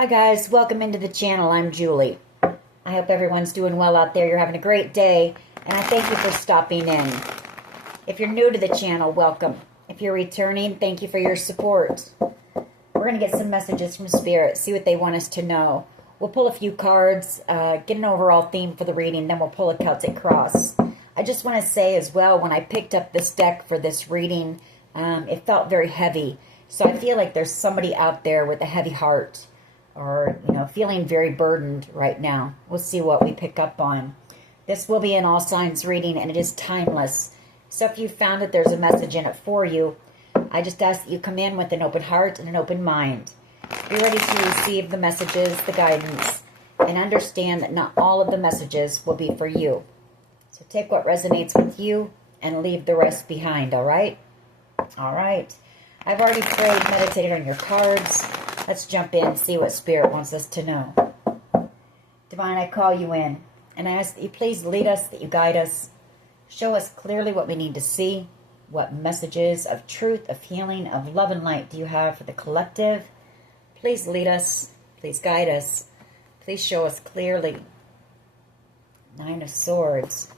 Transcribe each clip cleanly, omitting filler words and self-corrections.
Hi guys, welcome into the channel. I'm Julie. I hope everyone's doing well out there. You're having a great day, and I thank you for stopping in. If you're new to the channel, welcome. If you're returning, thank you for your support. We're going to get some messages from Spirit, see what they want us to know. We'll pull a few cards, get an overall theme for the reading, then we'll pull a Celtic cross. I just want to say as well, when I picked up this deck for this reading, it felt very heavy. So I feel like there's somebody out there with a heavy heart, or, feeling very burdened right now. We'll see what we pick up on. This will be an all signs reading, and it is timeless. So if you found that there's a message in it for you, I just ask that you come in with an open heart and an open mind. Be ready to receive the messages, the guidance, and understand that not all of the messages will be for you. So take what resonates with you and leave the rest behind, all right? All right. I've already prayed, meditated on your cards. Let's jump in and see what Spirit wants us to know. Divine, I call you in, and I ask that you please lead us, that you guide us. Show us clearly what we need to see. What messages of truth, of healing, of love and light do you have for the collective? Please lead us. Please guide us. Please show us clearly. Nine of Swords.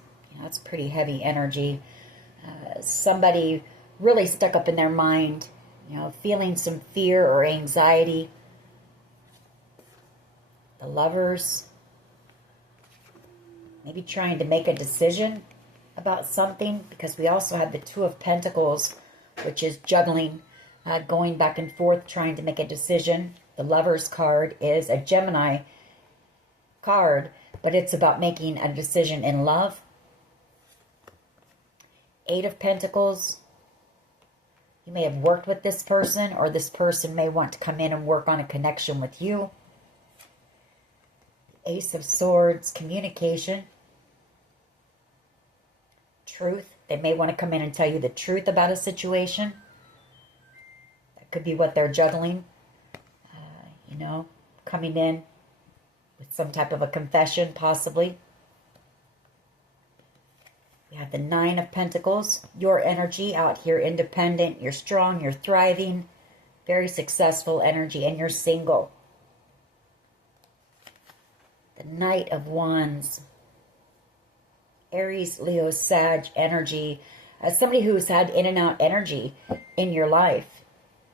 That's pretty heavy energy. Somebody really stuck up in their mind, feeling some fear or anxiety. The Lovers, maybe trying to make a decision about something, because we also have the Two of Pentacles, which is juggling, going back and forth, trying to make a decision. The Lovers card is a Gemini card, but it's about making a decision in love. Eight of Pentacles. You may have worked with this person, or this person may want to come in and work on a connection with you. Ace of Swords, communication. Truth. They may want to come in and tell you the truth about a situation. That could be what they're juggling. Coming in with some type of a confession, possibly. You have the Nine of Pentacles, your energy out here, independent, you're strong, you're thriving, very successful energy, and you're single. The Knight of Wands, Aries, Leo, Sag energy, somebody who's had in and out energy in your life.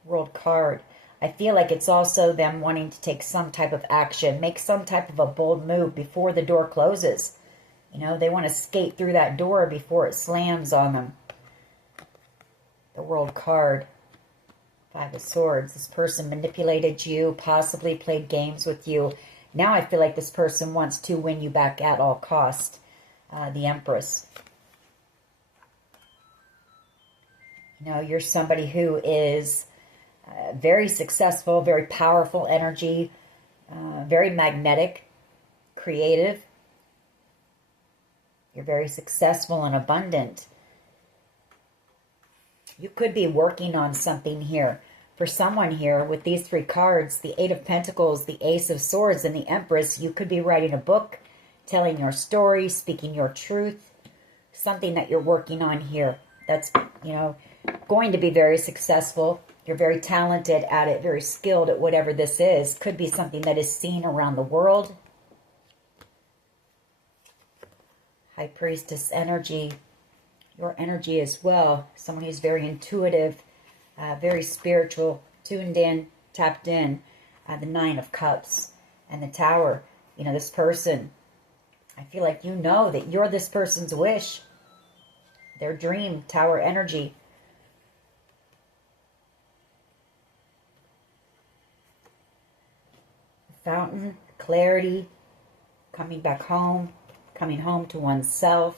World card. I feel like it's also them wanting to take some type of action, make some type of a bold move before the door closes. They want to skate through that door before it slams on them. The World card. Five of Swords. This person manipulated you, possibly played games with you. Now I feel like this person wants to win you back at all cost. The Empress. You're somebody who is very successful, very powerful energy, very magnetic, creative. You're very successful and abundant. You could be working on something here. For someone here with these three cards, the Eight of Pentacles, the Ace of Swords, and the Empress, you could be writing a book, telling your story, speaking your truth, something that you're working on here. That's, going to be very successful. You're very talented at it, very skilled at whatever this is. Could be something that is seen around the world. High Priestess energy, your energy as well. Someone who's very intuitive, very spiritual, tuned in, tapped in. The Nine of Cups and the Tower. This person, I feel like that you're this person's wish, their dream. Tower energy. Fountain, clarity, coming back home. Coming home to oneself.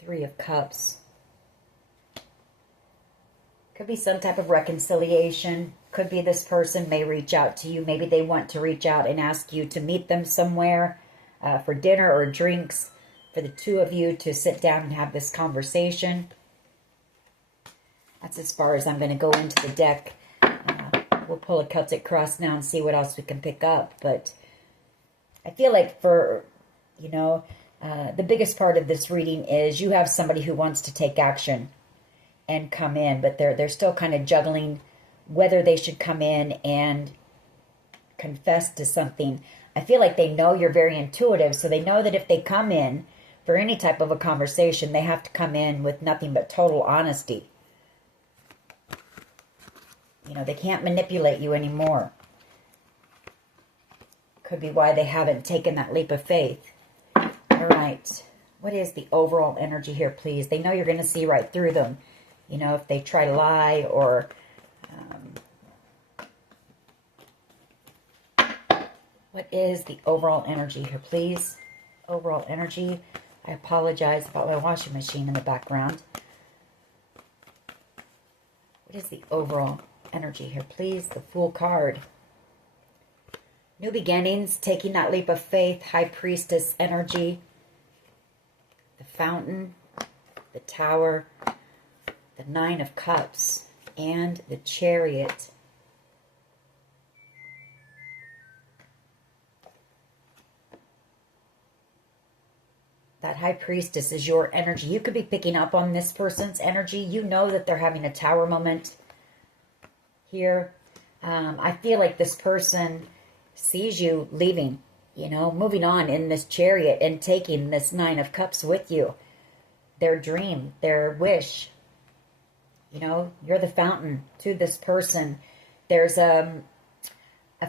Three of Cups. Could be some type of reconciliation. Could be this person may reach out to you. Maybe they want to reach out and ask you to meet them somewhere for dinner or drinks. For the two of you to sit down and have this conversation. That's as far as I'm going to go into the deck. We'll pull a Celtic cross now and see what else we can pick up. But I feel like for, the biggest part of this reading is you have somebody who wants to take action and come in, but they're still kind of juggling whether they should come in and confess to something. I feel like they know you're very intuitive, so they know that if they come in for any type of a conversation, they have to come in with nothing but total honesty. You know, they can't manipulate you anymore. Could be why they haven't taken that leap of faith. All right. What is the overall energy here, please? They know you're going to see right through them. You know, if they try to lie or... what is the overall energy here, please? Overall energy. I apologize about my washing machine in the background. What is the overall energy here, please? The Fool card. New beginnings, taking that leap of faith, High Priestess energy. The Fountain, the Tower, the Nine of Cups, and the Chariot. That High Priestess is your energy. You could be picking up on this person's energy. You know that they're having a tower moment here. I feel like this person sees you leaving, you know, moving on in this Chariot and taking this Nine of Cups with you. Their dream, their wish. You know, you're the fountain to this person. There's a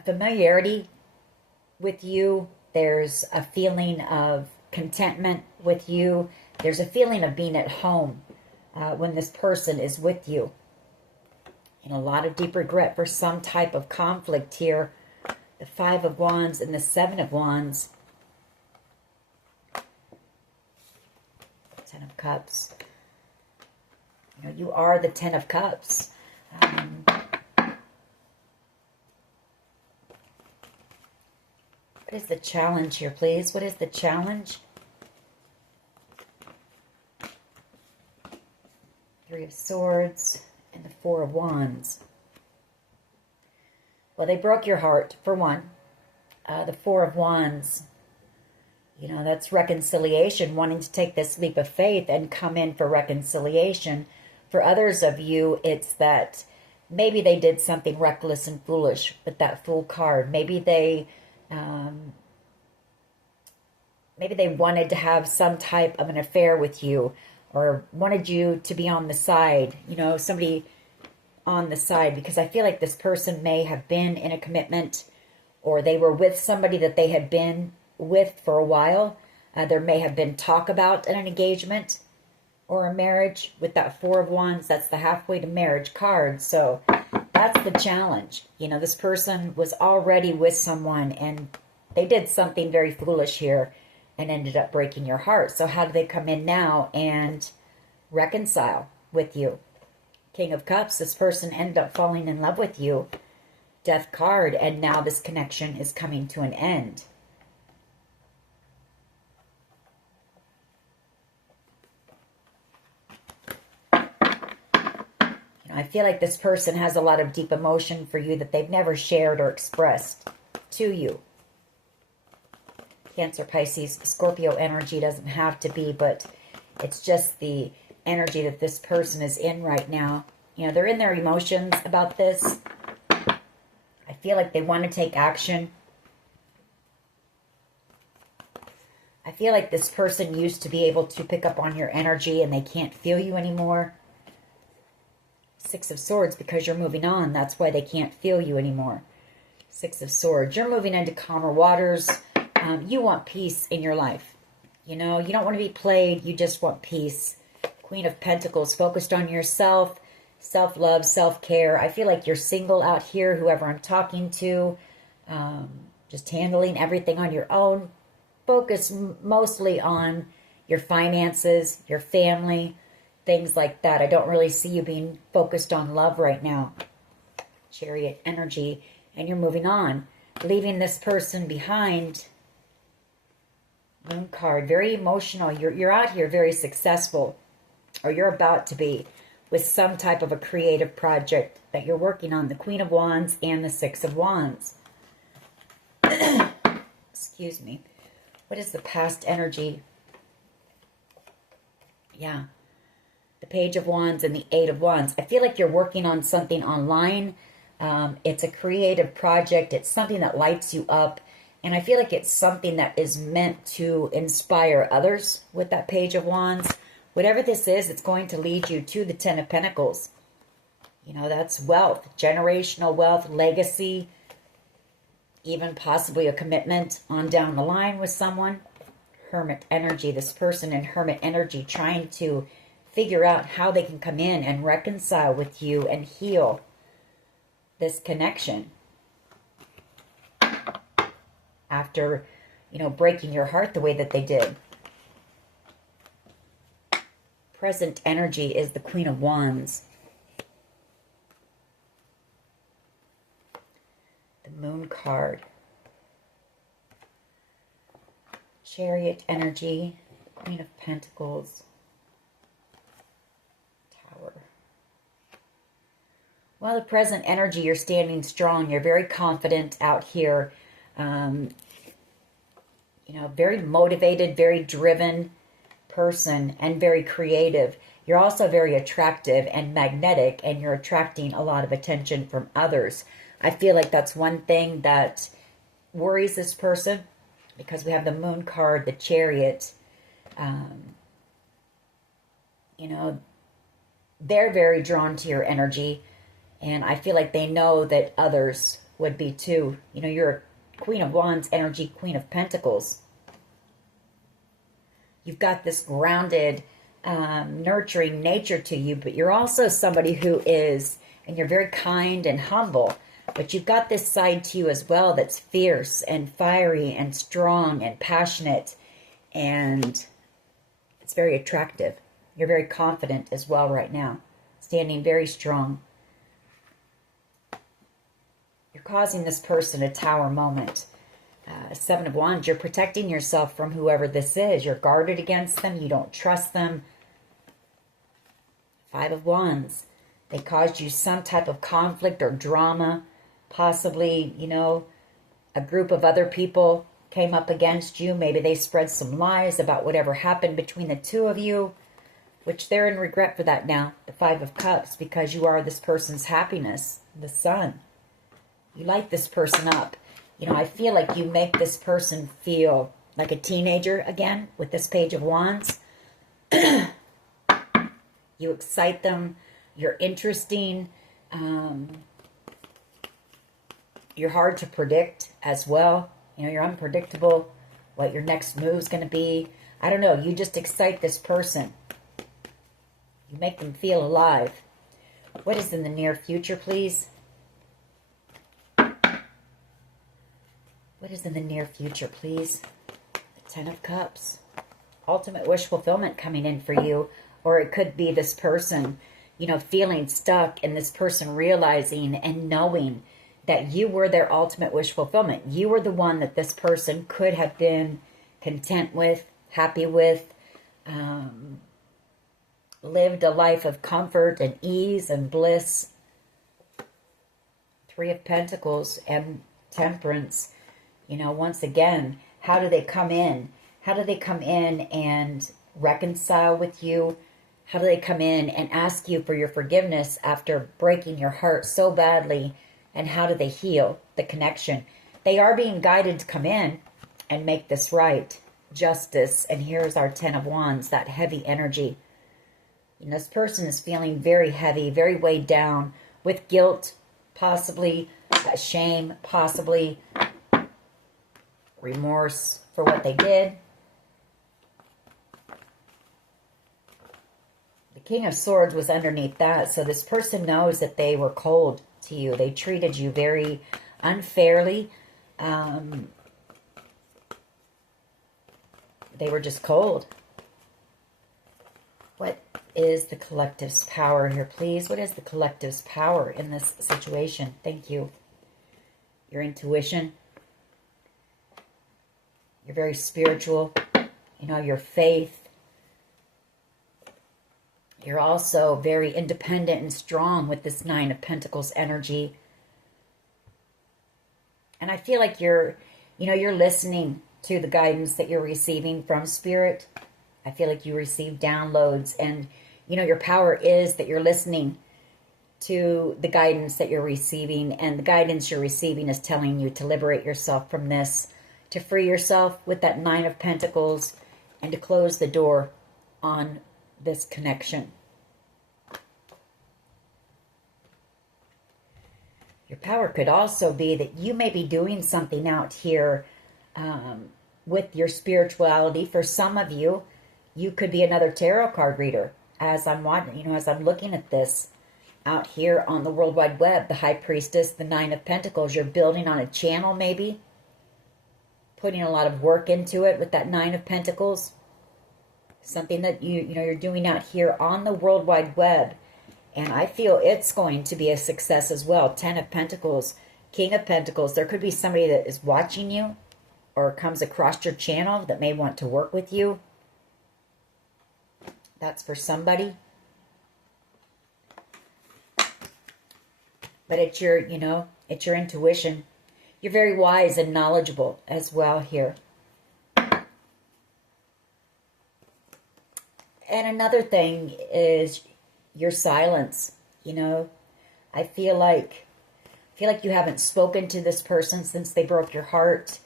familiarity with you. There's a feeling of contentment with you. There's a feeling of being at home when this person is with you. And a lot of deep regret for some type of conflict here. The Five of Wands and the Seven of Wands. Ten of Cups. You know, you are the Ten of Cups. What is the challenge here, please? What is the challenge? Three of Swords and the Four of Wands. Well, they broke your heart, for one. The Four of Wands, you know, that's reconciliation, wanting to take this leap of faith and come in for reconciliation. For others of you, it's that maybe they did something reckless and foolish with that Fool card. Maybe they wanted to have some type of an affair with you, or wanted you to be on the side, you know, somebody on the side, because I feel like this person may have been in a commitment, or they were with somebody that they had been with for a while. There may have been talk about an engagement or a marriage with that Four of Wands. That's the halfway to marriage card. So that's the challenge. You know, this person was already with someone and they did something very foolish here and ended up breaking your heart. So how do they come in now and reconcile with you? King of Cups, this person ended up falling in love with you. Death card, and now this connection is coming to an end. I feel like this person has a lot of deep emotion for you that they've never shared or expressed to you. Cancer, Pisces, Scorpio energy doesn't have to be, but it's just the energy that this person is in right now. You know, they're in their emotions about this. I feel like they want to take action. I feel like this person used to be able to pick up on your energy and they can't feel you anymore. Six of Swords, because you're moving on. That's why they can't feel you anymore. Six of Swords. You're moving into calmer waters. You want peace in your life. You know, you don't want to be played. You just want peace. Queen of Pentacles, focused on yourself, self-love, self-care. I feel like you're single out here, whoever I'm talking to. Just handling everything on your own. Focus mostly on your finances, your family, things like that. I don't really see you being focused on love right now. Chariot energy. And you're moving on. Leaving this person behind. Moon card. Very emotional. You're out here very successful. Or you're about to be. With some type of a creative project that you're working on. The Queen of Wands and the Six of Wands. Excuse me. What is the past energy? Yeah. The Page of Wands and the Eight of Wands. I feel like you're working on something online It's a creative project. It's something that lights you up. And I feel like it's something that is meant to inspire others with that Page of Wands. Whatever this is, it's going to lead you to the Ten of Pentacles. You know, that's wealth, generational wealth, legacy, even possibly a commitment on down the line with someone. Hermit energy, this person in Hermit energy trying to figure out how they can come in and reconcile with you and heal this connection after, you know, breaking your heart the way that they did. Present energy is the Queen of Wands. The Moon card. Chariot energy, Queen of Pentacles, Tower. Well, the present energy, you're standing strong. You're very confident out here. You know, very motivated, very driven person and very creative. You're also very attractive and magnetic, and you're attracting a lot of attention from others. I feel like that's one thing that worries this person, because we have the Moon card, the Chariot. You know, they're very drawn to your energy, and I feel like they know that others would be too. You know, you're a Queen of Wands energy, Queen of Pentacles. You've got this grounded, nurturing nature to you, but you're also somebody who is, and you're very kind and humble, but you've got this side to you as well that's fierce and fiery and strong and passionate, and it's very attractive. You're very confident as well right now, standing very strong. You're causing this person a Tower moment. Seven of Wands, you're protecting yourself from whoever this is. You're guarded against them. You don't trust them. Five of Wands, they caused you some type of conflict or drama. Possibly, you know, a group of other people came up against you. Maybe they spread some lies about whatever happened between the two of you, which they're in regret for that now. The Five of Cups, because you are this person's happiness, the Sun. You light this person up. You know, I feel like you make this person feel like a teenager again with this Page of Wands. You excite them. You're interesting. You're hard to predict as well. You know, you're unpredictable. What your next move's going to be. I don't know. You just excite this person. You make them feel alive. What is in the near future, please? What is in the near future, please? The Ten of Cups. Ultimate wish fulfillment coming in for you. Or it could be this person, you know, feeling stuck, and this person realizing and knowing that you were their ultimate wish fulfillment. You were the one that this person could have been content with, happy with, lived a life of comfort and ease and bliss. Three of Pentacles and Temperance. You know, once again, how do they come in? How do they come in and reconcile with you? How do they come in and ask you for your forgiveness after breaking your heart so badly? And how do they heal the connection? They are being guided to come in and make this right. Justice. And here's our Ten of Wands, that heavy energy. You know, this person is feeling very heavy, very weighed down with guilt, possibly shame, possibly remorse for what they did. The King of Swords was underneath that. So this person knows that they were cold to you. They treated you very unfairly. They were just cold. What is the collective's power here, please? What is the collective's power in this situation? Thank you. Your intuition. You're very spiritual. You know, your faith. You're also very independent and strong with this Nine of Pentacles energy. And I feel like you're listening to the guidance that you're receiving from Spirit. I feel like you receive downloads, and, you know, your power is that you're listening to the guidance that you're receiving. And the guidance you're receiving is telling you to liberate yourself from this, to free yourself with that Nine of Pentacles, and to close the door on this connection. Your power could also be that you may be doing something out here with your spirituality. For some of you, you could be another tarot card reader. As I'm watching, as I'm looking at this out here on the World Wide Web, the High Priestess, the Nine of Pentacles, you're building on a channel maybe, putting a lot of work into it with that Nine of Pentacles. Something that you're doing out here on the World Wide Web. And I feel it's going to be a success as well. Ten of Pentacles, King of Pentacles. There could be somebody that is watching you or comes across your channel that may want to work with you. That's for somebody. But it's your, it's your intuition. You're very wise and knowledgeable as well here. And another thing is your silence. I feel like you haven't spoken to this person since they broke your heart.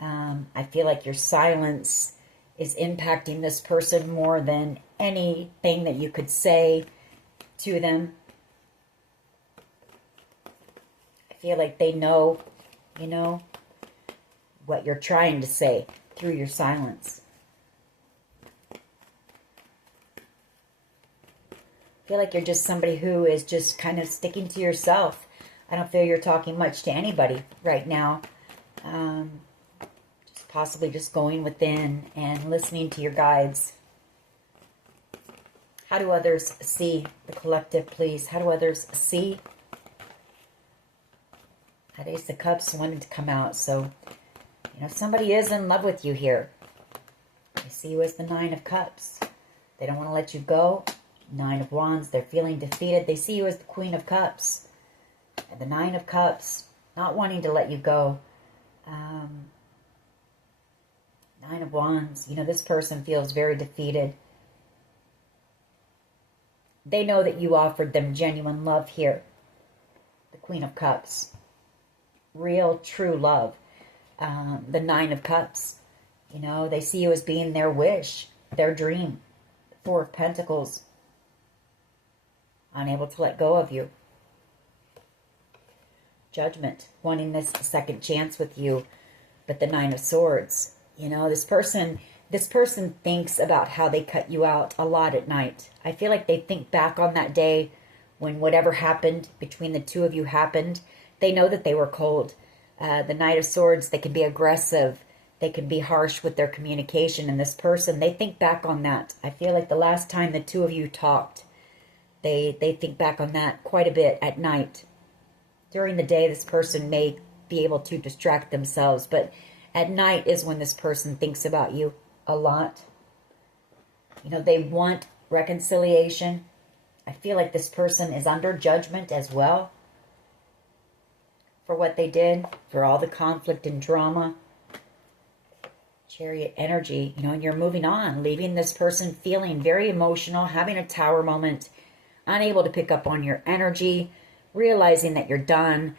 I feel like your silence is impacting this person more than anything that you could say to them. I feel like they know, what you're trying to say through your silence. I feel like you're just somebody who is just kind of sticking to yourself. I don't feel you're talking much to anybody right now. Just possibly just going within and listening to your guides. How do others see the collective, please? How do others see? That Ace of Cups wanted to come out. So, somebody is in love with you here. I see you as the Nine of Cups. They don't want to let you go. Nine of Wands, they're feeling defeated. They see you as the Queen of Cups. And the Nine of Cups, not wanting to let you go. Nine of Wands, this person feels very defeated. They know that you offered them genuine love here. The Queen of Cups. Real, true love. The Nine of Cups. They see you as being their wish, their dream. The Four of Pentacles. Unable to let go of you. Judgment, wanting this second chance with you, but the Nine of Swords. This person thinks about how they cut you out a lot at night. I feel like they think back on that day when whatever happened between the two of you happened. They know that they were cold. The Knight of Swords, they can be aggressive. They can be harsh with their communication. And this person, they think back on that. I feel like the last time the two of you talked, they think back on that quite a bit at night. During the day, this person may be able to distract themselves, but at night is when this person thinks about you a lot. They want reconciliation. I feel like this person is under judgment as well for what they did, for all the conflict and drama. Chariot energy, and you're moving on, leaving this person feeling very emotional, having a tower moment, unable to pick up on your energy, realizing that you're done,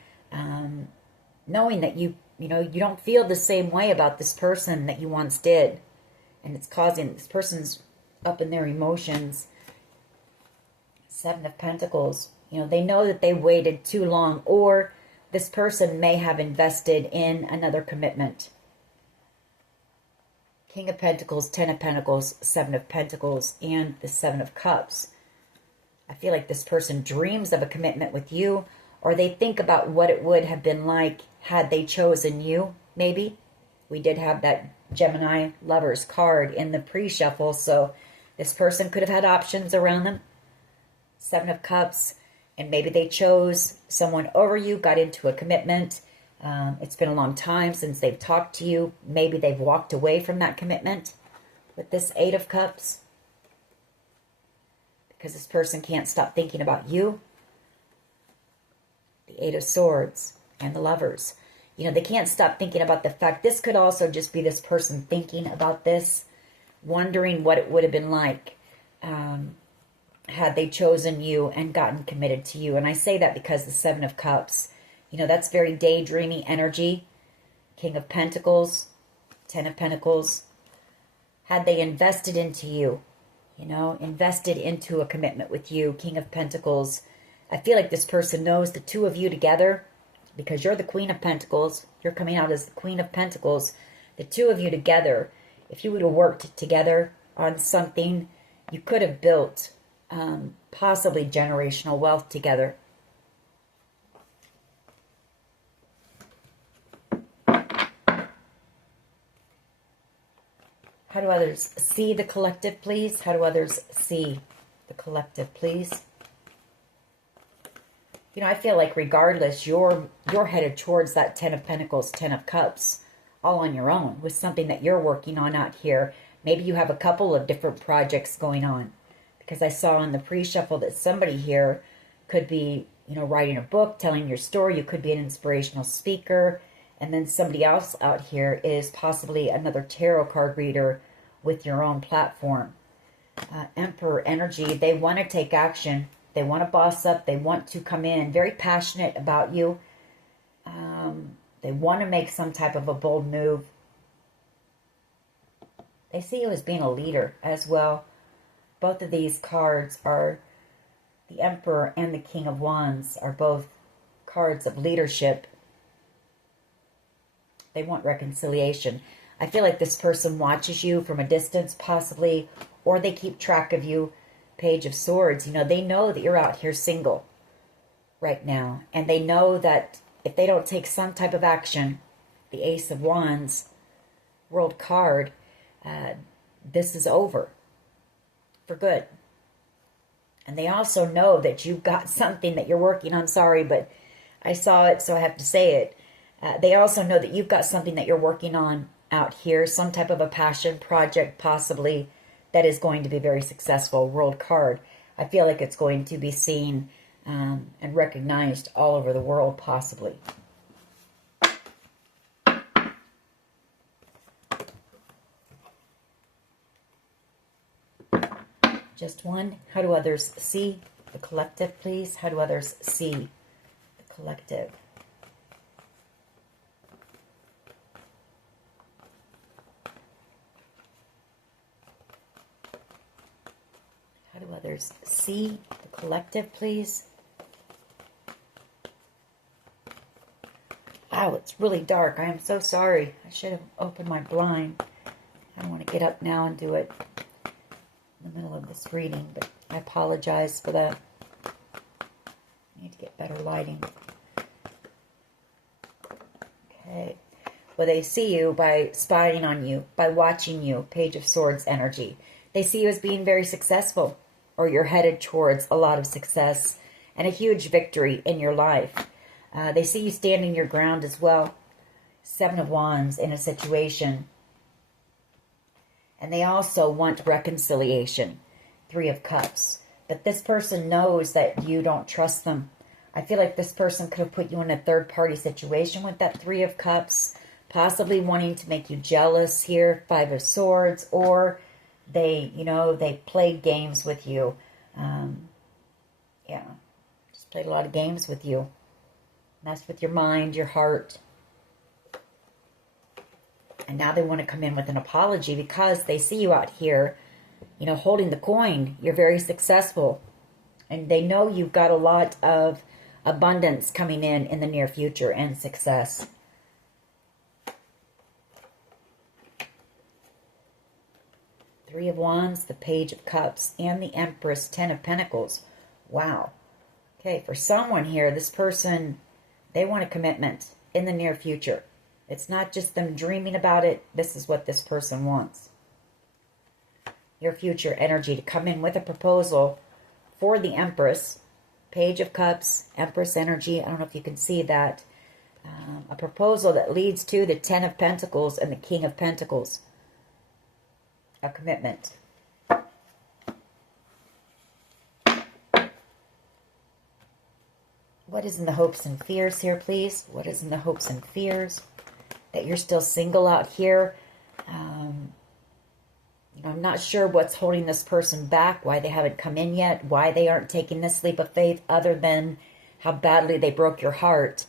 knowing that you don't feel the same way about this person that you once did. And it's causing, this person's up in their emotions. Seven of Pentacles. They know that they waited too long, or this person may have invested in another commitment. King of Pentacles, Ten of Pentacles, Seven of Pentacles, and the Seven of Cups. I feel like this person dreams of a commitment with you, or they think about what it would have been like had they chosen you, maybe. We did have that Gemini Lovers card in the pre-shuffle, so this person could have had options around them. Seven of Cups, and maybe they chose someone over you, got into a commitment. It's been a long time since they've talked to you. Maybe they've walked away from that commitment with this Eight of Cups, because this person can't stop thinking about you. The Eight of Swords and the Lovers. They can't stop thinking about the fact, this could also just be this person thinking about this, wondering what it would have been like had they chosen you and gotten committed to you. And I say that because the Seven of Cups, you know, that's very daydreamy energy. King of Pentacles, Ten of Pentacles. Had they invested into you, you know, invested into a commitment with you, King of Pentacles. I feel like this person knows the two of you together, because you're the Queen of Pentacles. You're coming out as the Queen of Pentacles. The two of you together, if you would have worked together on something, you could have built possibly generational wealth together. How do others see the collective, please? How do others see the collective, please? You know, I feel like regardless, you're headed towards that Ten of Pentacles, Ten of Cups, all on your own, with something that you're working on out here. Maybe you have a couple of different projects going on, because I saw in the pre-shuffle that somebody here could be, you know, writing a book, telling your story. You could be an inspirational speaker. And then somebody else out here is possibly another tarot card reader with your own platform. Emperor energy, they want to take action. They want to boss up. They want to come in very passionate about you. They want to make some type of a bold move. They see you as being a leader as well. Both of these cards are, the Emperor and the King of Wands, are both cards of leadership. They want reconciliation. I feel like this person watches you from a distance, possibly, or they keep track of you. Page of Swords, you know, they know that you're out here single right now. And they know that if they don't take some type of action, the Ace of Wands, World card, this is over for good. And they also know that you've got something that you're working on. Sorry, but I saw it, so I have to say it. They also know that you've got something that you're working on out here, some type of a passion project, possibly, that is going to be very successful. World card. I feel like it's going to be seen and recognized all over the world, possibly. Just one. How do others see the collective, please? How do others see the collective? How do others see the collective, please? Wow, it's really dark. I am so sorry. I should have opened my blind. I don't want to get up now and do it in the middle of this reading, but I apologize for that. I need to get better lighting. Okay. Well, they see you by spying on you, by watching you. Page of Swords energy. They see you as being very successful, or you're headed towards a lot of success and a huge victory in your life. They see you standing your ground as well. Seven of Wands in a situation. And they also want reconciliation. Three of Cups. But this person knows that you don't trust them. I feel like this person could have put you in a third-party situation with that Three of Cups, possibly wanting to make you jealous here. Five of Swords, or they, you know, they played games with you. Yeah, just played a lot of games with you. Messed with your mind, your heart. And now they want to come in with an apology because they see you out here, you know, holding the coin. You're very successful. And they know you've got a lot of abundance coming in the near future and success. Three of Wands, the Page of Cups, and the Empress, Ten of Pentacles. Wow. Okay, for someone here, this person, they want a commitment in the near future. It's not just them dreaming about it. This is what this person wants. Your future energy to come in with a proposal for the Empress. Page of Cups, Empress energy. I don't know if you can see that. A proposal that leads to the Ten of Pentacles and the King of Pentacles. A commitment. What is in the hopes and fears here, please? What is in the hopes and fears? That you're still single out here. I'm not sure what's holding this person back, why they haven't come in yet, why they aren't taking this leap of faith, other than how badly they broke your heart,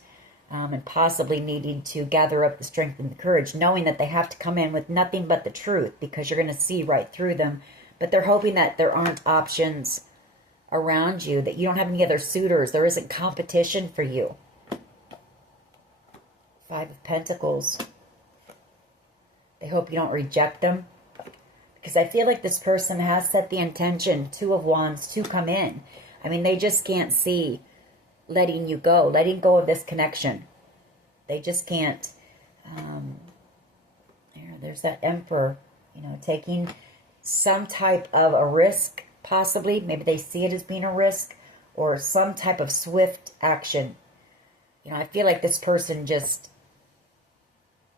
and possibly needing to gather up the strength and the courage, knowing that they have to come in with nothing but the truth, because you're going to see right through them. But they're hoping that there aren't options around you, that you don't have any other suitors, there isn't competition for you. Five of Pentacles. They hope you don't reject them, because I feel like this person has set the intention, Two of Wands, to come in. I mean, they just can't see letting you go, letting go of this connection. They just can't. There's that Emperor, taking some type of a risk, possibly. Maybe they see it as being a risk, or some type of swift action. I feel like this person just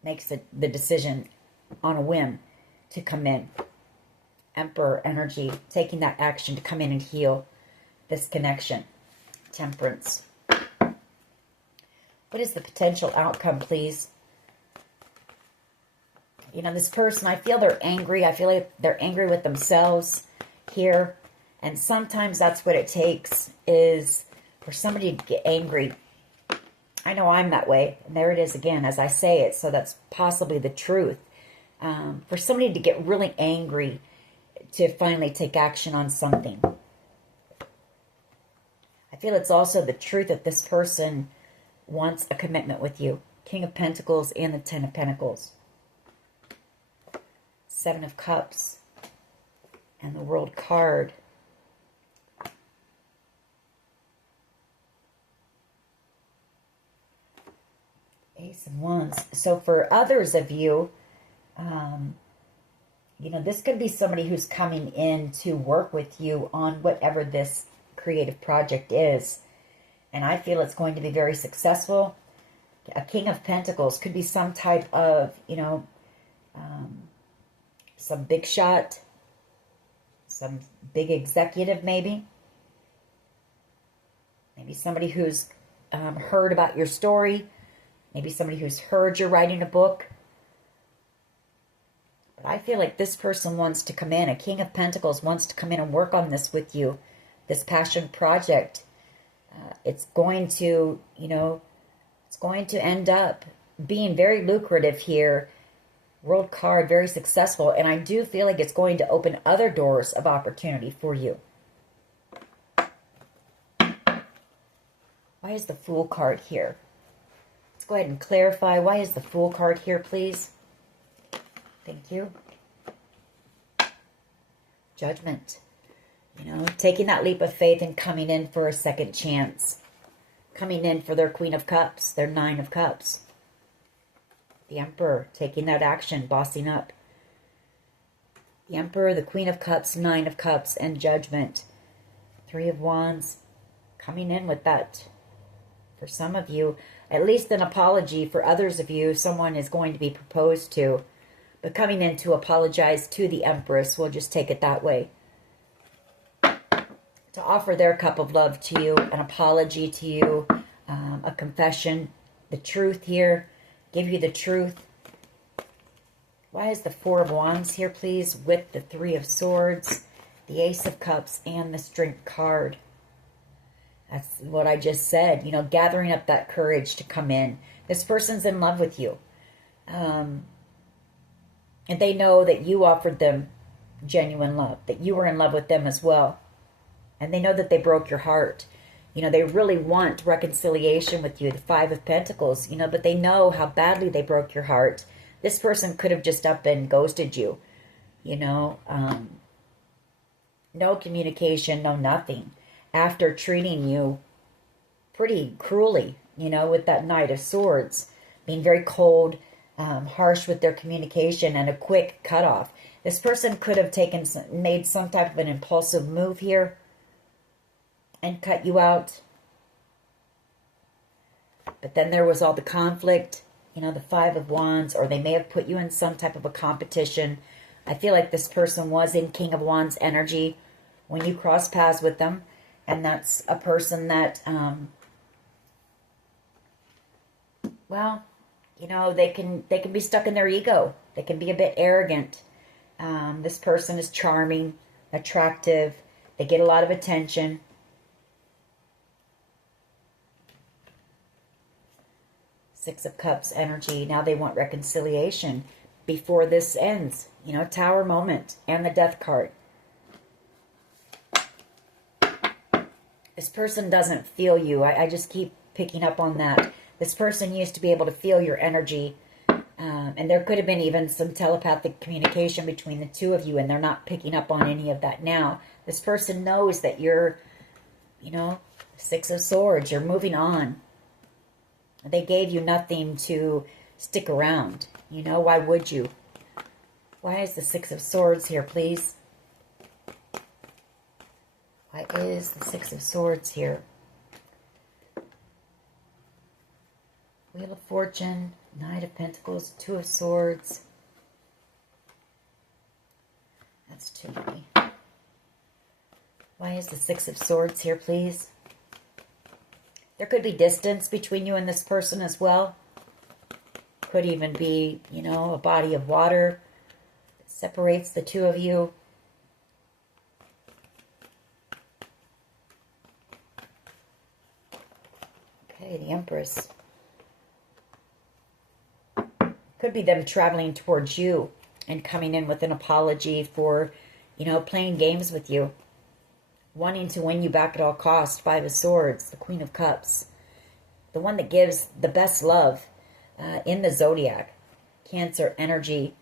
makes the decision on a whim to come in. Emperor energy, taking that action to come in and heal this connection. Temperance. What is the potential outcome, please? This person, I feel they're angry. I feel like they're angry with themselves here. And sometimes that's what it takes, is for somebody to get angry. I know I'm that way. And there it is again, as I say it. So that's possibly the truth. For somebody to get really angry to finally take action on something. I feel it's also the truth that this person wants a commitment with you. King of Pentacles and the Ten of Pentacles. Seven of Cups. And the World card. Ace of Wands. So for others of you, this could be somebody who's coming in to work with you on whatever this creative project is. And I feel it's going to be very successful. A King of Pentacles could be some type of, some big shot, some big executive maybe. Maybe somebody who's heard about your story. Maybe somebody who's heard you're writing a book. But I feel like this person wants to come in. A King of Pentacles wants to come in and work on this with you. This passion project. It's going to, it's going to end up being very lucrative here. World card, very successful. And I do feel like it's going to open other doors of opportunity for you. Why is the Fool card here? Let's go ahead and clarify. Why is the Fool card here, please? Thank you. Judgment. Taking that leap of faith and coming in for a second chance. Coming in for their Queen of Cups, their Nine of Cups. The Emperor, taking that action, bossing up. The Emperor, the Queen of Cups, Nine of Cups, and Judgment. Three of Wands, coming in with that. For some of you, at least an apology. For others of you, someone is going to be proposed to. But coming in to apologize to the Empress, we'll just take it that way. To offer their cup of love to you, an apology to you, a confession, the truth here, give you the truth. Why is the Four of Wands here, please, with the Three of Swords, the Ace of Cups, and the Strength card? That's what I just said, gathering up that courage to come in. This person's in love with you. And they know that you offered them genuine love, that you were in love with them as well. And they know that they broke your heart. They really want reconciliation with you, the Five of Pentacles, but they know how badly they broke your heart. This person could have just up and ghosted you, no communication, no nothing. After treating you pretty cruelly, with that Knight of Swords, being very cold, harsh with their communication, and a quick cutoff. This person could have made some type of an impulsive move here and cut you out. But then there was all the conflict, the Five of Wands, or they may have put you in some type of a competition. I feel like this person was in King of Wands energy when you cross paths with them. And that's a person that, they can be stuck in their ego. They can be a bit arrogant. This person is charming, attractive. They get a lot of attention. Six of Cups energy. Now they want reconciliation before this ends. You know, Tower moment and the Death card. This person doesn't feel you. I just keep picking up on that. This person used to be able to feel your energy. And there could have been even some telepathic communication between the two of you, and they're not picking up on any of that now. This person knows that you're, you know, Six of Swords. You're moving on. They gave you nothing to stick around. You know, why would you? Why is the Six of Swords here, please? Why is the Six of Swords here? Wheel of Fortune, Knight of Pentacles, Two of Swords. That's too many. Why is the Six of Swords here, please? There could be distance between you and this person as well. Could even be, you know, a body of water that separates the two of you. Okay, the Empress. Could be them traveling towards you and coming in with an apology for, you know, playing games with you. Wanting to win you back at all costs. Five of Swords, the Queen of Cups. The one that gives the best love in the zodiac. Cancer energy.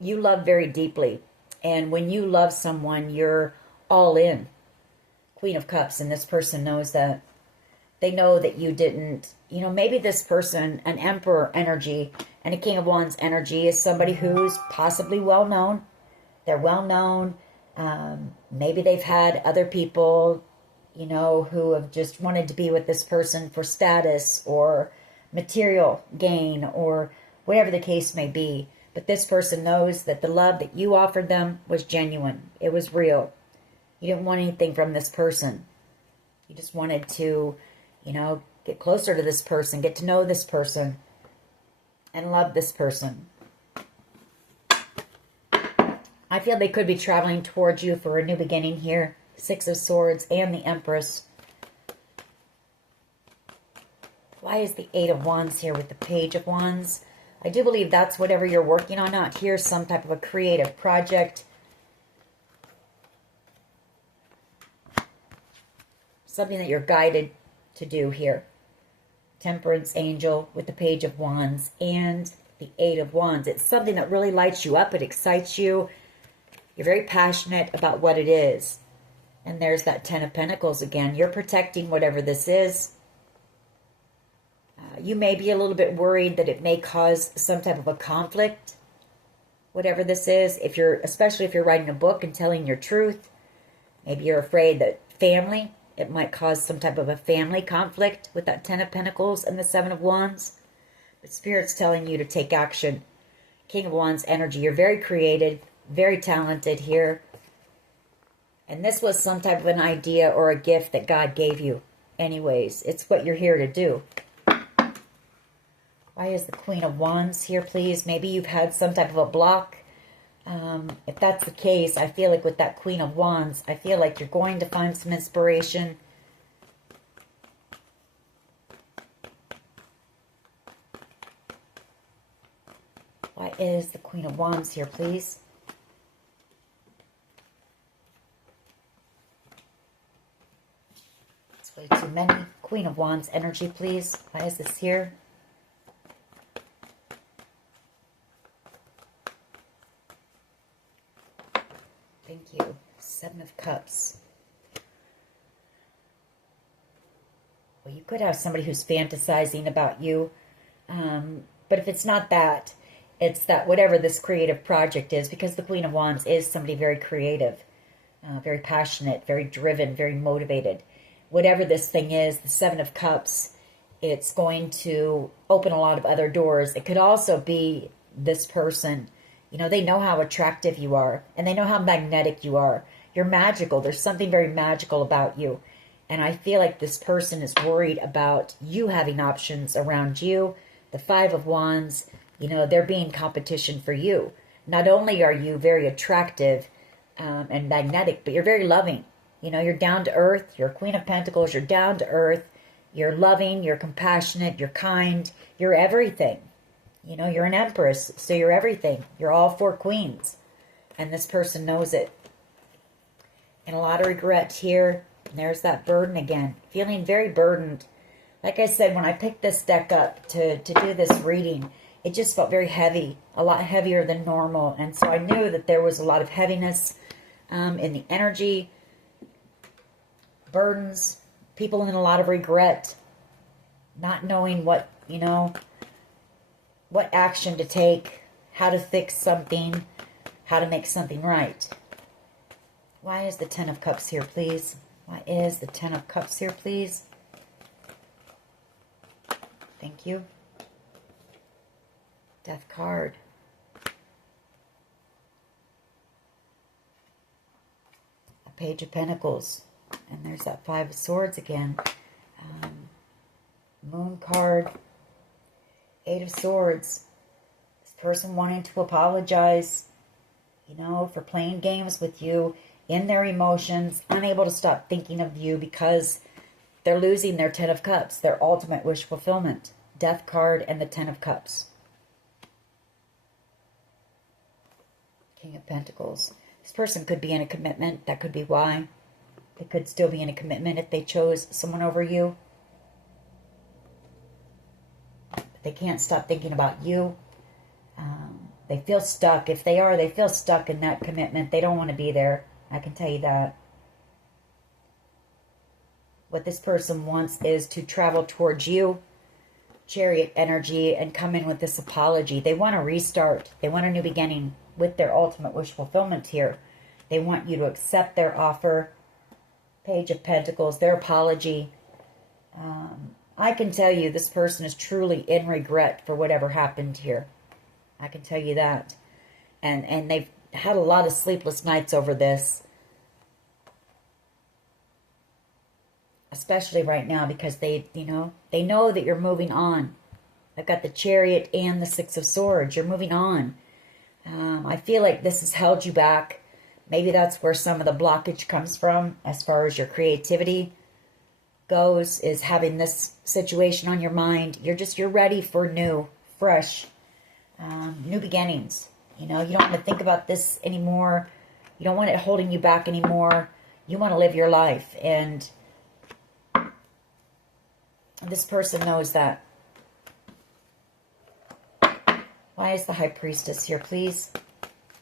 You love very deeply. And when you love someone, you're all in. Queen of Cups, and this person knows that. They know that you didn't, you know, maybe this person, an Emperor energy and a King of Wands energy, is somebody who's possibly well-known. They're well-known. Maybe they've had other people, you know, who have just wanted to be with this person for status or material gain or whatever the case may be. But this person knows that the love that you offered them was genuine. It was real. You didn't want anything from this person. You just wanted to, you know, get closer to this person, get to know this person, and love this person. I feel they could be traveling towards you for a new beginning here. Six of Swords and the Empress. Why is the Eight of Wands here with the Page of Wands? I do believe that's whatever you're working on out here, some type of a creative project. Something that you're guided to do here. Temperance angel with the Page of Wands and the Eight of Wands. It's something that really lights you up. It excites you. You're very passionate about what it is. And there's that Ten of Pentacles again. You're protecting whatever this is. You may be a little bit worried that it may cause some type of a conflict. Whatever this is. Especially if you're writing a book and telling your truth. Maybe you're afraid that family, it might cause some type of a family conflict with that Ten of Pentacles and the Seven of Wands. But Spirit's telling you to take action. King of Wands energy. You're very creative, very talented here. And this was some type of an idea or a gift that God gave you. Anyways, it's what you're here to do. Why is the Queen of Wands here, please? Maybe you've had some type of a block. If that's the case, I feel like with that Queen of Wands, I feel like you're going to find some inspiration. Why is the Queen of Wands here, please? It's way too many. Queen of Wands energy, please. Why is this here? Thank you. Seven of Cups. Well, you could have somebody who's fantasizing about you. But if it's not that, it's that whatever this creative project is, because the Queen of Wands is somebody very creative, very passionate, very driven, very motivated. Whatever this thing is, the Seven of Cups, it's going to open a lot of other doors. It could also be this person. You know, they know how attractive you are, and they know how magnetic you are. You're magical. There's something very magical about you. And I feel like this person is worried about you having options around you. The Five of Wands, You know, they're being competition for you. Not only are you very attractive and magnetic, but you're very loving. You know, you're down to earth. You're a Queen of Pentacles. You're down to earth. You're loving. You're compassionate. You're kind. You're everything. You know, you're an empress, so you're everything. You're all 4 queens. And this person knows it. And a lot of regret here. And there's that burden again. Feeling very burdened. Like I said, when I picked this deck up to do this reading, it just felt very heavy. A lot heavier than normal. And so I knew that there was a lot of heaviness in the energy. Burdens. People in a lot of regret. Not knowing what, you know, what action to take. How to fix something. How to make something right. Why is the 10 of Cups here, please? Why is the 10 of Cups here, please? Thank you. Death card. A Page of Pentacles. And there's that 5 of Swords again. Moon card. 8 of Swords. This person wanting to apologize, you know, for playing games with you in their emotions, unable to stop thinking of you because they're losing their 10 of Cups, their ultimate wish fulfillment. Death card and the 10 of Cups. King of Pentacles. This person could be in a commitment. That could be why. They could still be in a commitment if they chose someone over you. But they can't stop thinking about you. They feel stuck. If they are, they feel stuck in that commitment. They don't want to be there. I can tell you that. What this person wants is to travel towards you, Chariot energy, and come in with this apology. They want a restart. They want a new beginning with their ultimate wish fulfillment here. They want you to accept their offer. Page of Pentacles, their apology. I can tell you this person is truly in regret for whatever happened here. I can tell you that. And they've had a lot of sleepless nights over this. Especially right now because they know that you're moving on. I've got the Chariot and the 6 of Swords. You're moving on. I feel like this has held you back. Maybe that's where some of the blockage comes from as far as your creativity goes, is having this situation on your mind. You're ready for new, fresh, new beginnings. You know, you don't want to think about this anymore. You don't want it holding you back anymore. You want to live your life. And this person knows that. Why is the High Priestess here, please?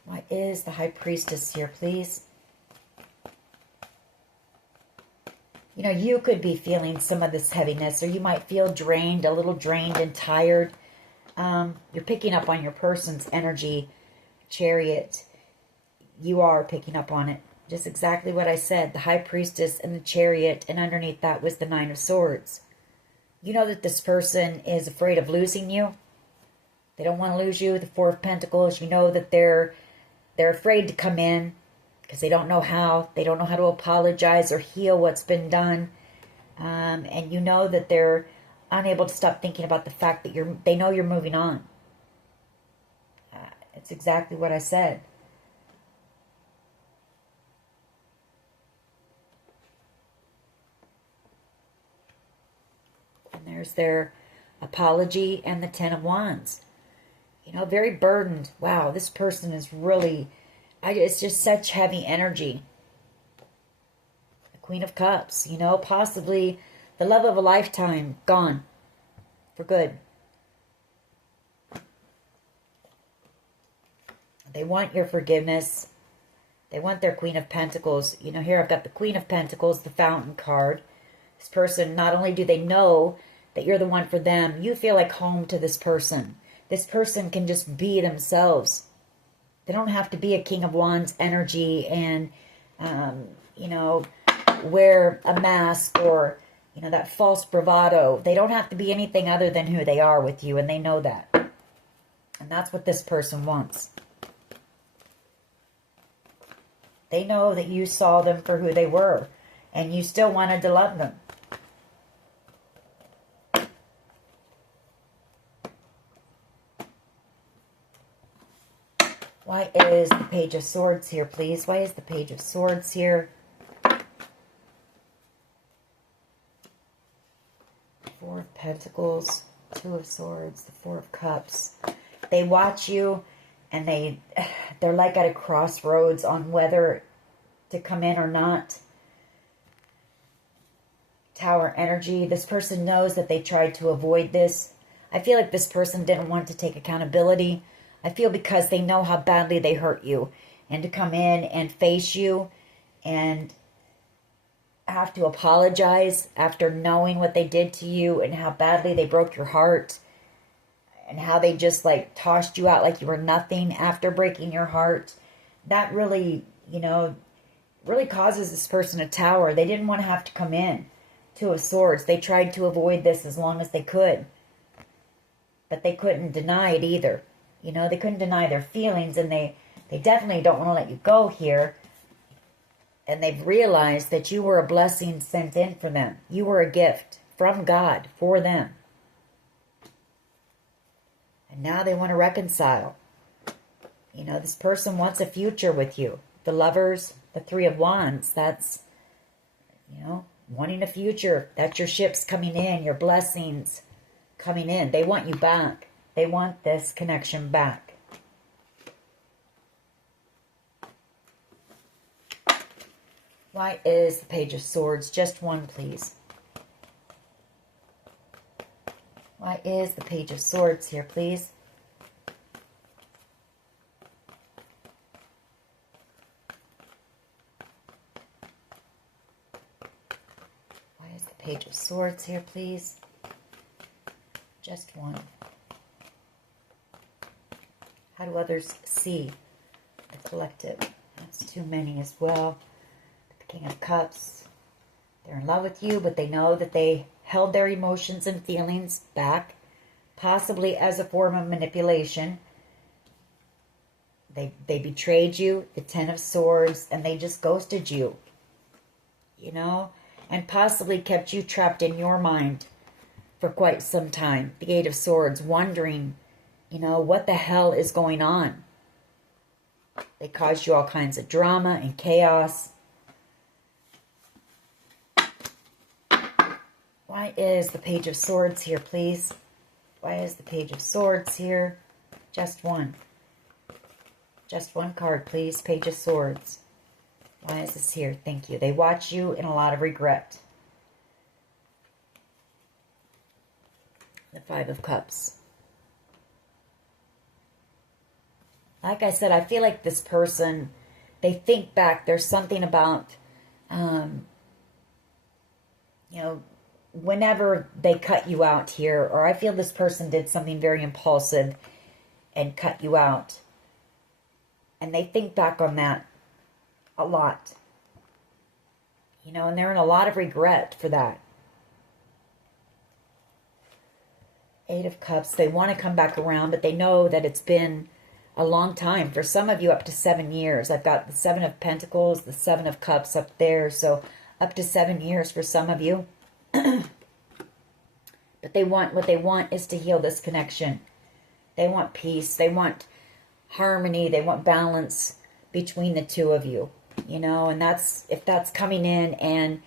Why is the High Priestess here, please? You know, you could be feeling some of this heaviness, or you might feel drained, a little drained and tired. You're picking up on your person's energy, Chariot. You are picking up on it. Just exactly what I said. The High Priestess and the Chariot, and underneath that was the 9 of Swords. You know that this person is afraid of losing you. They don't want to lose you. The 4 of Pentacles, you know that they're afraid to come in because they don't know how. They don't know how to apologize or heal what's been done. And you know that they're unable to stop thinking about the fact that they know you're moving on. It's exactly what I said. And there's their apology and the 10 of Wands. You know, very burdened. Wow, this person is really, it's just such heavy energy. The Queen of Cups, you know, possibly the love of a lifetime gone for good. They want your forgiveness. They want their Queen of Pentacles. You know, here I've got the Queen of Pentacles, the Fountain card. This person, not only do they know that you're the one for them, you feel like home to this person. This person can just be themselves. They don't have to be a King of Wands energy and, you know, wear a mask or, you know, that false bravado. They don't have to be anything other than who they are with you, and they know that. And that's what this person wants. They know that you saw them for who they were, and you still wanted to love them. Why is the Page of Swords here, please? Why is the Page of Swords here? Four of Pentacles, Two of Swords, the Four of Cups. They watch you, and they're like at a crossroads on whether to come in or not. Tower energy. This person knows that they tried to avoid this. I feel like this person didn't want to take accountability. I feel because they know how badly they hurt you, and to come in and face you and have to apologize after knowing what they did to you and how badly they broke your heart and how they just like tossed you out like you were nothing after breaking your heart. That really, really causes this person a tower. They didn't want to have to come in. Two of Swords. They tried to avoid this as long as they could, but they couldn't deny it either. They couldn't deny their feelings, and they definitely don't want to let you go here. And they've realized that you were a blessing sent in for them. You were a gift from God for them. And now they want to reconcile. This person wants a future with you. The Lovers, the Three of Wands, that's, wanting a future. That's your ships coming in, your blessings coming in. They want you back. They want this connection back. Why is the Page of Swords? Just one, please. Why is the Page of Swords here, please? Why is the Page of Swords here, please? Just one. How do others see the collective? That's too many as well. The King of Cups. They're in love with you, but they know that they held their emotions and feelings back, possibly as a form of manipulation. They betrayed you, the Ten of Swords, and they just ghosted you, and possibly kept you trapped in your mind for quite some time. The Eight of Swords, wondering, what the hell is going on? They caused you all kinds of drama and chaos. Why is the Page of Swords here, please? Why is the Page of Swords here? Just one. Just one card, please. Page of Swords. Why is this here? Thank you. They watch you in a lot of regret. The Five of Cups. Like I said, I feel like this person, they think back. There's something about, whenever they cut you out here, or I feel this person did something very impulsive and cut you out. And they think back on that a lot. And they're in a lot of regret for that. Eight of Cups. They want to come back around, but they know that it's been a long time. For some of you, up to 7 years. I've got the Seven of Pentacles, the Seven of Cups up there. So up to 7 years for some of you. But what they want is to heal this connection. They want peace. They want harmony. They want balance between the two of you. And if that's coming in and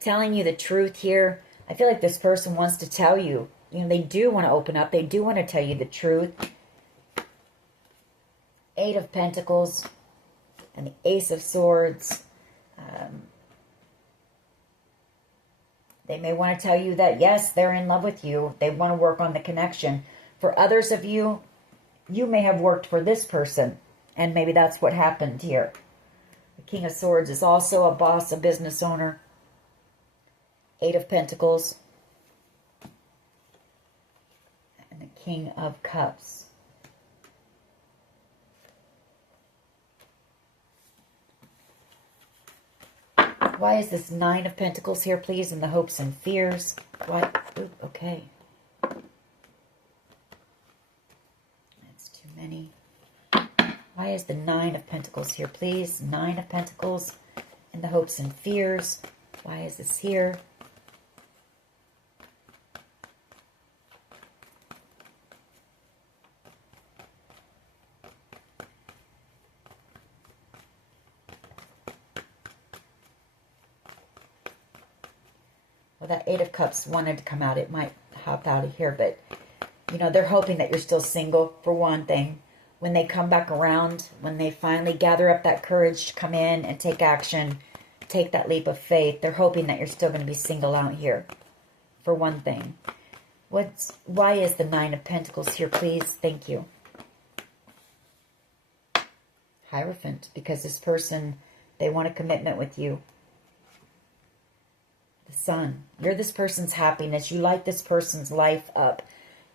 telling you the truth here, I feel like this person wants to tell you. They do want to open up. They do want to tell you the truth. Eight of Pentacles and the Ace of Swords. They may want to tell you that, yes, they're in love with you. They want to work on the connection. For others of you, you may have worked for this person, and maybe that's what happened here. The King of Swords is also a boss, a business owner. Eight of Pentacles. And the King of Cups. Why is this Nine of Pentacles here, please, in the hopes and fears? Why? Ooh, okay. That's too many. Why is the Nine of Pentacles here, please? Nine of Pentacles in the hopes and fears. Why is this here? that Eight of Cups wanted to come out. It might hop out of here, but, you know, they're hoping that you're still single, for one thing. When they come back around, when they finally gather up that courage to come in and take action, take that leap of faith, they're hoping that you're still going to be single out here, for one thing. Why is the Nine of Pentacles here, please? Thank you. Hierophant, because this person, they want a commitment with you. The Sun, you're this person's happiness. You light this person's life up.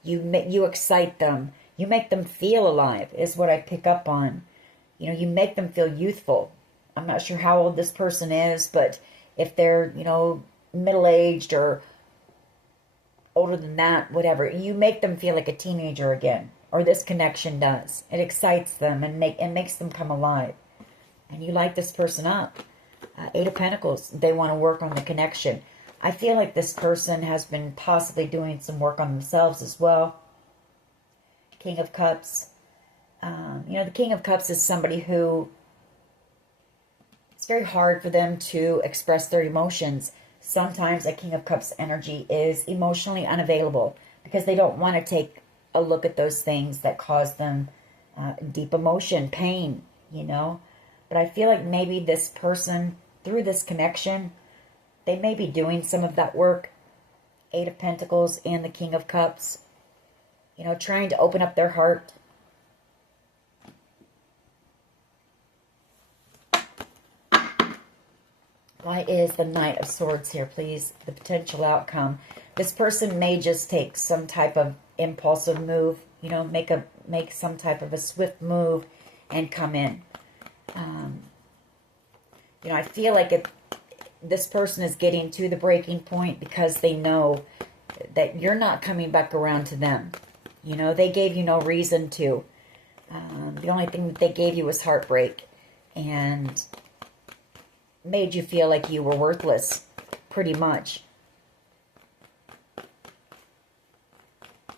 You excite them. You make them feel alive, is what I pick up on. You know, you make them feel youthful. I'm not sure how old this person is, but if they're, you know, middle-aged or older than that, whatever, you make them feel like a teenager again. Or this connection does. It excites them and makes them come alive. And you light this person up. Eight of Pentacles, they want to work on the connection. I feel like this person has been possibly doing some work on themselves as well. King of Cups. You know, the King of Cups is somebody who, it's very hard for them to express their emotions. Sometimes a King of Cups energy is emotionally unavailable because they don't want to take a look at those things that cause them deep emotion, pain, you know. But I feel like maybe this person, through this connection, they may be doing some of that work. Eight of Pentacles and the King of Cups. You know, trying to open up their heart. Why is the Knight of Swords here, please? The potential outcome. This person may just take some type of impulsive move. You know, make some type of a swift move and come in. You know, I feel like this person is getting to the breaking point because they know that you're not coming back around to them. You know, they gave you no reason to. The only thing that they gave you was heartbreak and made you feel like you were worthless, pretty much.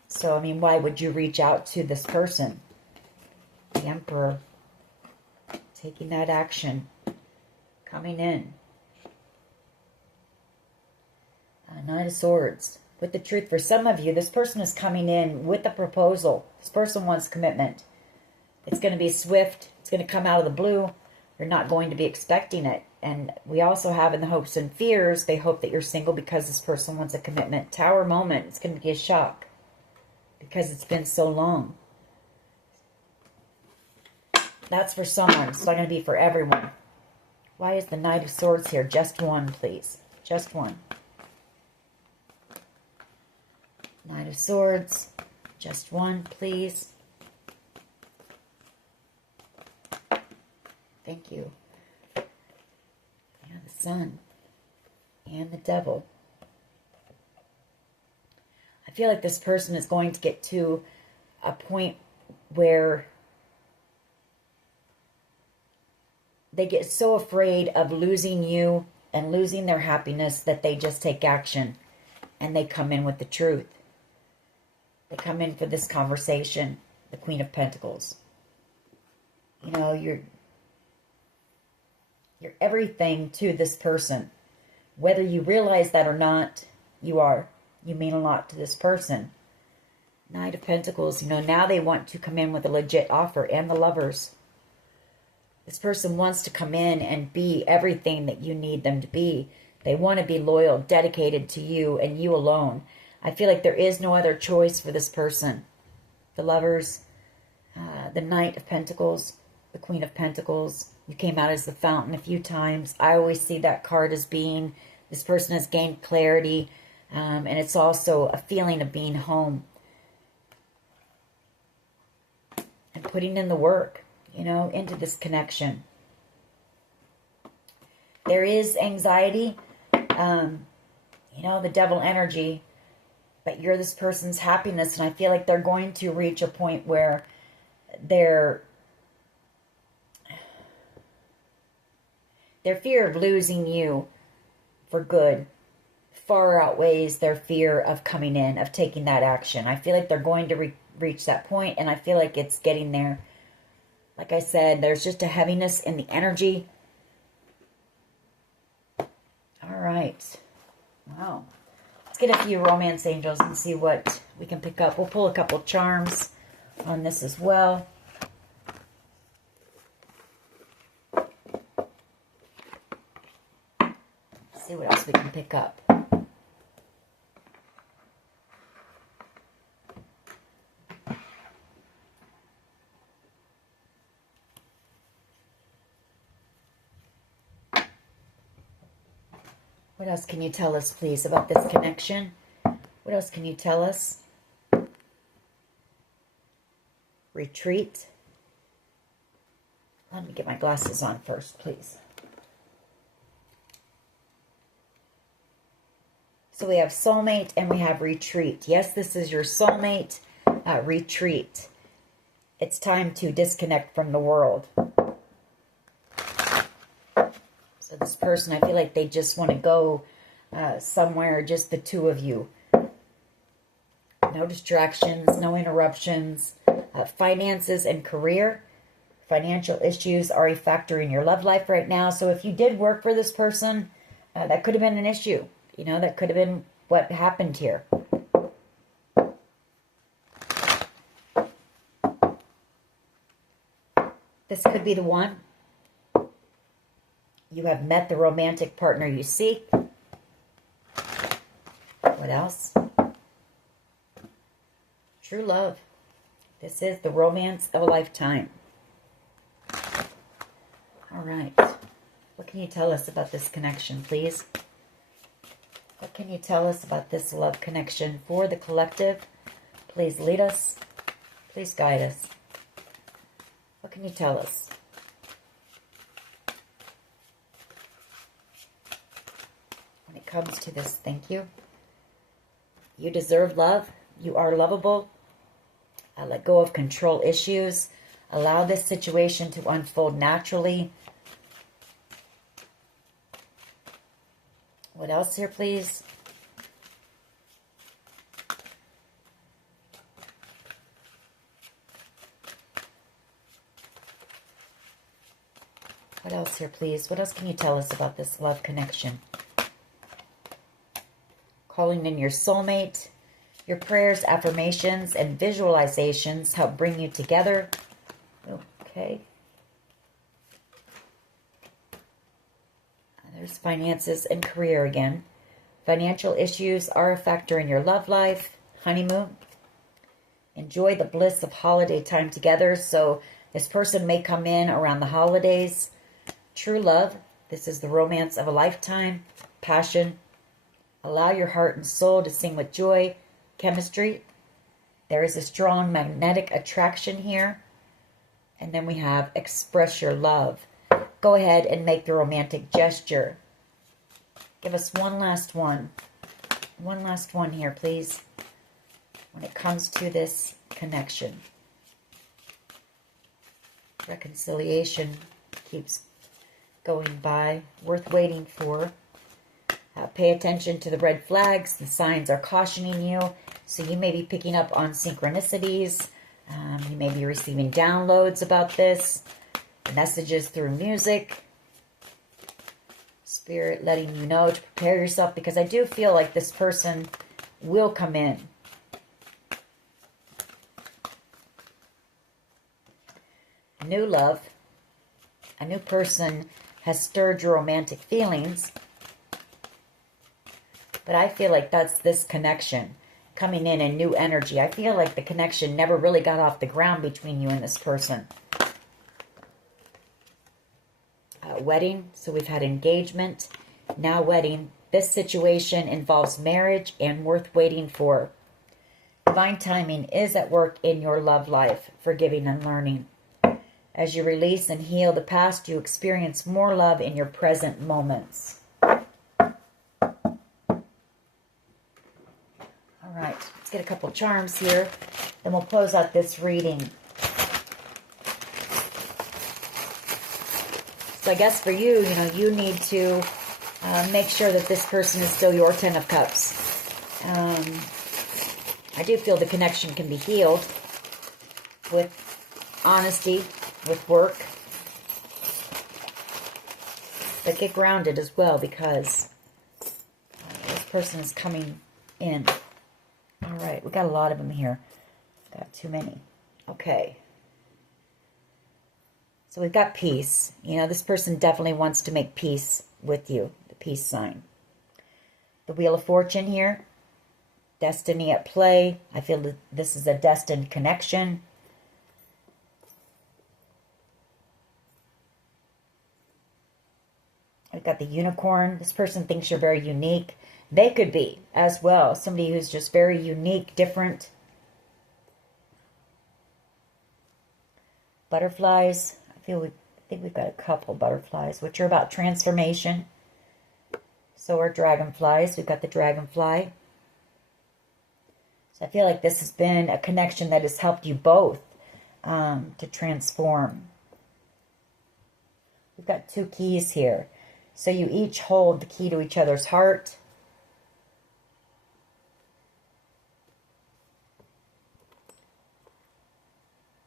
So, I mean, why would you reach out to this person? The Emperor, taking that action, coming in. Nine of Swords. With the Truth, for some of you, this person is coming in with a proposal. This person wants commitment. It's going to be swift. It's going to come out of the blue. You're not going to be expecting it. And we also have in the hopes and fears, they hope that you're single because this person wants a commitment. Tower moment. It's going to be a shock because it's been so long. That's for someone. It's not going to be for everyone. Why is the Knight of Swords here? Just one, please. Just one. Knight of Swords. Just one, please. Thank you. Yeah, the Sun. And the Devil. I feel like this person is going to get to a point where they get so afraid of losing you and losing their happiness that they just take action and they come in with the truth. They come in for this conversation, the Queen of Pentacles. You know, you're everything to this person. Whether you realize that or not, you are. You mean a lot to this person. Knight of Pentacles, you know, now they want to come in with a legit offer, and the Lovers. This person wants to come in and be everything that you need them to be. They want to be loyal, dedicated to you and you alone. I feel like there is no other choice for this person. The Lovers, the Knight of Pentacles, the Queen of Pentacles. You came out as the Fountain a few times. I always see that card as being, this person has gained clarity, and it's also a feeling of being home. And putting in the work, you know, into this connection. There is anxiety, you know, the Devil energy, but you're this person's happiness, and I feel like they're going to reach a point where their fear of losing you for good far outweighs their fear of coming in, of taking that action. I feel like they're going to reach that point, and I feel like it's getting there. Like I said, there's just a heaviness in the energy. All right. Wow. Let's get a few romance angels and see what we can pick up. We'll pull a couple charms on this as well. See what else we can pick up. What else can you tell us, please, about this connection? What else can you tell us? Retreat. Let me get my glasses on first, please. So we have soulmate and we have retreat. Yes, this is your soulmate retreat. It's time to disconnect from the world. So this person, I feel like they just want to go somewhere, just the two of you. No distractions, no interruptions. Finances and career. Financial issues are a factor in your love life right now. So if you did work for this person, that could have been an issue. You know, that could have been what happened here. This could be the one. You have met the romantic partner you seek. What else? True love. This is the romance of a lifetime. All right. What can you tell us about this connection, please? What can you tell us about this love connection for the collective? Please lead us. Please guide us. What can you tell us? When it comes to this, thank you. You deserve love. You are lovable. Let go of control issues. Allow this situation to unfold naturally. What else here, please? What else here, please? What else can you tell us about this love connection? Calling in your soulmate. Your prayers, affirmations, and visualizations help bring you together. Okay. There's finances and career again. Financial issues are a factor in your love life. Honeymoon. Enjoy the bliss of holiday time together. So this person may come in around the holidays. True love. This is the romance of a lifetime. Passion. Allow your heart and soul to sing with joy. Chemistry. There is a strong magnetic attraction here. And then we have express your love. Go ahead and make the romantic gesture. Give us one last one. One last one here, please. When it comes to this connection. Reconciliation keeps going by. Worth waiting for. Pay attention to the red flags. The signs are cautioning you. So you may be picking up on synchronicities. You may be receiving downloads about this. Messages through music. Spirit letting you know to prepare yourself. Because I do feel like this person will come in. New love. A new person has stirred your romantic feelings. But I feel like that's this connection coming in new energy. I feel like the connection never really got off the ground between you and this person. Wedding. So we've had engagement. Now wedding. This situation involves marriage and worth waiting for. Divine timing is at work in your love life. Forgiving and learning. As you release and heal the past, you experience more love in your present moments. All right, let's get a couple charms here. Then we'll close out this reading. So I guess for you, you need to make sure that this person is still your Ten of Cups. I do feel the connection can be healed with honesty, with work. But get grounded as well, because this person is coming in. All right, we got a lot of them here. Got too many. Okay. So we've got peace. You know, this person definitely wants to make peace with you. The peace sign. The Wheel of Fortune here. Destiny at play. I feel that this is a destined connection. We've got the Unicorn. This person thinks you're very unique. They could be as well. Somebody who's just very unique, different. Butterflies. I think we've got a couple butterflies, which are about transformation. So are dragonflies. We've got the dragonfly. So I feel like this has been a connection that has helped you both to transform. We've got 2 keys here. So you each hold the key to each other's heart.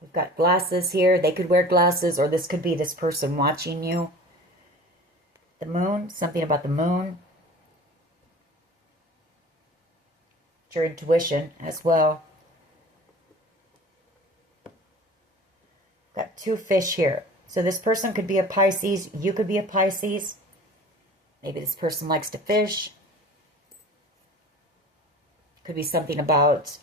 We've got glasses here. They could wear glasses, or this could be this person watching you. The moon, something about the moon. Your intuition as well. Got 2 fish here. So this person could be a Pisces. You could be a Pisces. Maybe this person likes to fish. Could be something about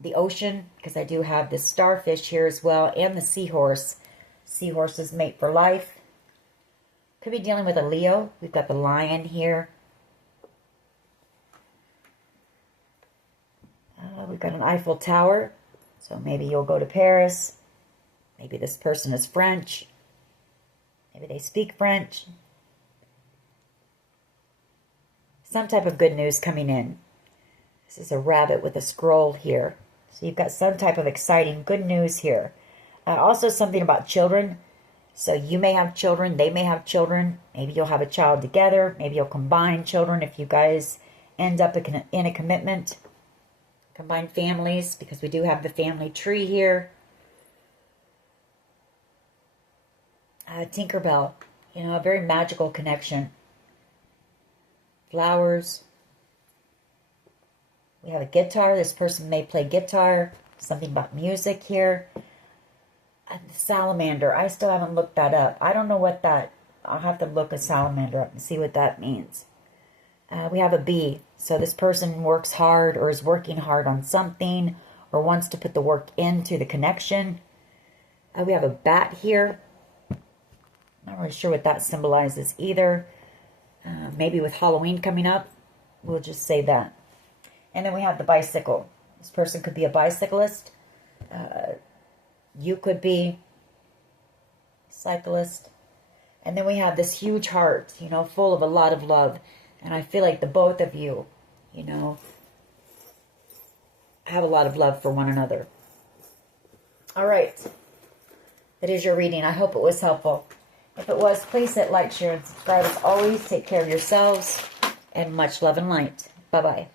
the ocean, because I do have this starfish here as well, and the seahorse. Seahorses mate for life. Could be dealing with a Leo. We've got the lion here. We've got an Eiffel Tower. So maybe you'll go to Paris. Maybe this person is French. Maybe they speak French. Some type of good news coming in. This is a rabbit with a scroll here. So you've got some type of exciting good news here. Also something about children. So you may have children. They may have children. Maybe you'll have a child together. Maybe you'll combine children if you guys end up in a commitment. Combine families, because we do have the family tree here. Tinkerbell. You know, a very magical connection. Flowers. We have a guitar. This person may play guitar. Something about music here. And the salamander. I still haven't looked that up. I don't know what that... I'll have to look a salamander up and see what that means. We have a bee. So this person works hard or is working hard on something or wants to put the work into the connection. We have a bat here. Not really sure what that symbolizes either. Maybe with Halloween coming up, we'll just say that. And then we have the bicycle. This person could be a bicyclist. You could be a cyclist. And then we have this huge heart, you know, full of a lot of love. And I feel like the both of you, you know, have a lot of love for one another. All right. That is your reading. I hope it was helpful. If it was, please hit like, share, and subscribe. As always, take care of yourselves. And much love and light. Bye-bye.